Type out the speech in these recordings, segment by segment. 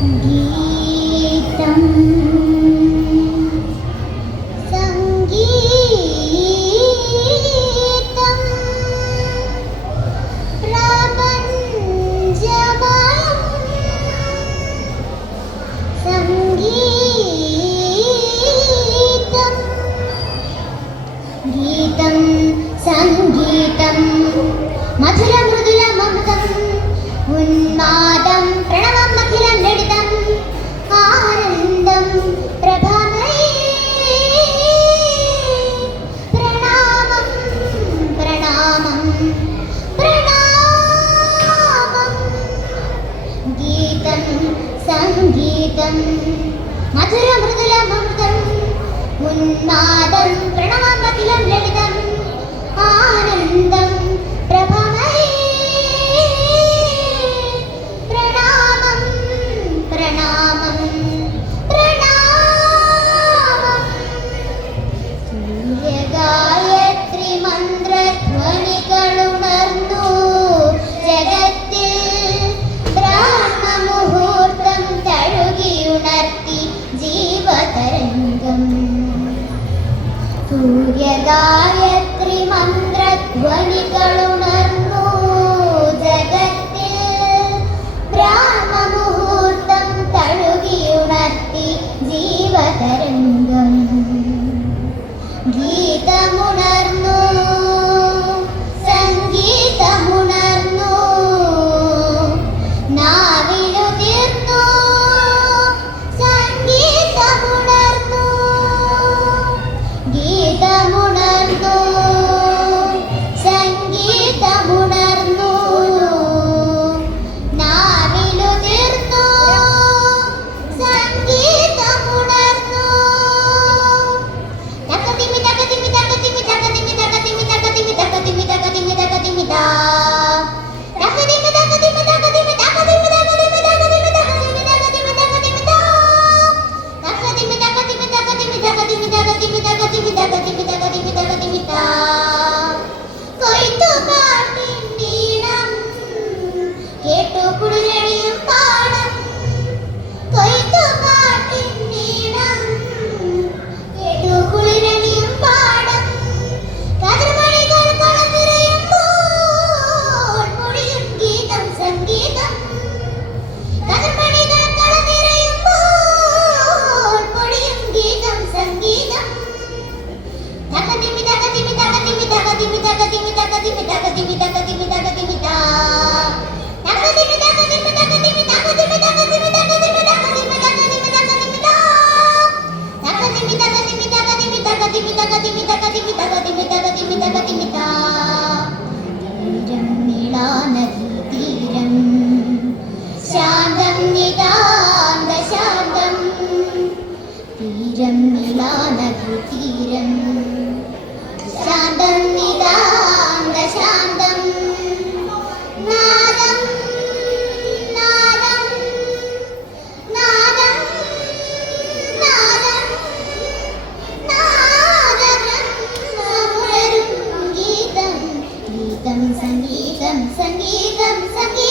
गीतम् തരംഗം. സൂര്യഗായത്രി മന്ത്രധ്വനി തീരം. ശാന്തം നിതാന്ത ശാന്തം നാദം നാദം നാദം നാദം. ഗീതം. ഗീതം സംഗീതം സംഗീതം സംഗീതം.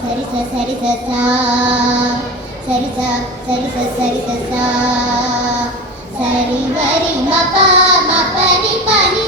சரி ச சரி சா சரி சா சரி ச சரி சா சரி வரி மப்பா மப்பரி பனி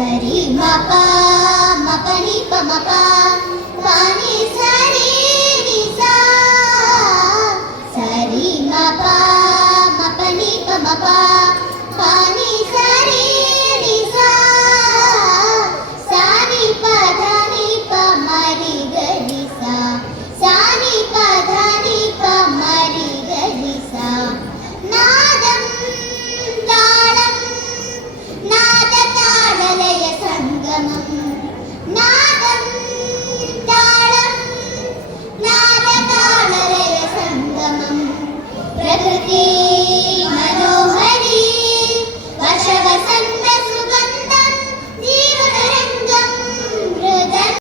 सरि मपा मपनि पमपा पानि सरि Thank you.